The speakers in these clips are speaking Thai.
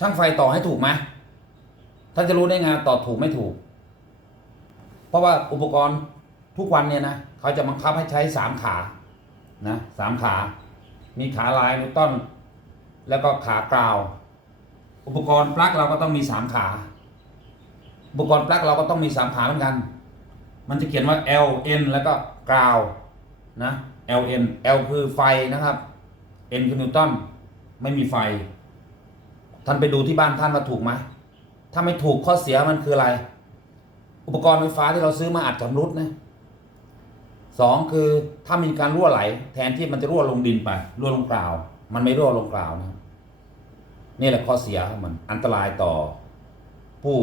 ช่างไฟต่อให้ถูกไหมท่านจะรู้ได้ไงต่อถูกไม่ถูก เพราะว่าอุปกรณ์ทุกวันเนี่ยนะเขาจะบังคับให้ใช้สามขานะสามขา มีขาลายนิวตันแล้วก็ขากราว อุปกรณ์ปลั๊กเราก็ต้องมีสามขา อุปกรณ์ปลั๊กเราก็ต้องมีสามขาเหมือนกัน มันจะเขียนว่า L N แล้วก็กราวนะ L N L คือไฟนะครับ N คือนิวตันไม่มีไฟ ท่านไปดูที่บ้านท่านว่าถูกไหมถ้าไม่ถูกข้อเสียมันคืออะไร อุปกรณ์ไฟฟ้าที่เราซื้อมาอาจจะรุดนะสองคือถ้ามีการรั่วไหล แทนที่มันจะรั่วลงดินไปรั่วลงกราว มันไม่รั่วลงกราวนะนี่แหละข้อเสียของมันอันตรายต่อ ผู้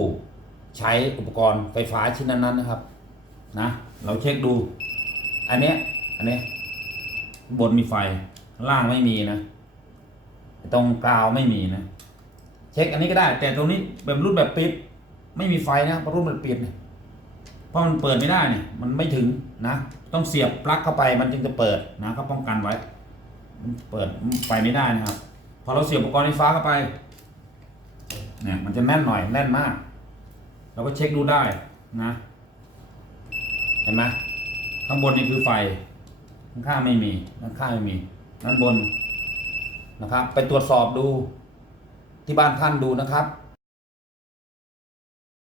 ใช้อุปกรณ์ไฟฟ้าชิ้นนั้นๆนะครับ นะ เราเช็คดู อันเนี้ยอันเนี้ยบนมีไฟล่างไม่มีนะตรงกราวไม่มีนะ เช็คอันนี้ก็ได้ แต่ตรงนี้แบบรุ่นแบบปิด ไม่มีไฟนะเพราะรุ่นมันปิดเนี่ยเพราะมันเปิดไม่ได้เนี่ยมันไม่ถึงนะ ต้องเสียบปลั๊กเข้าไปมันจึงจะเปิดนะเขาป้องกันไว้ มันเปิดไฟไม่ได้นะครับ พอเราเสียบอุปกรณ์ไฟฟ้าเข้าไปเนี่ยมันจะแน่นหน่อยแน่นมาก เราก็เช็คดูได้นะ เห็นไหมข้างบนนี่คือไฟ ข้างข้างไม่มีด้านข้างไม่มีด้านบนนะครับ ไปตรวจสอบดู ที่บ้านท่านดูนะครับ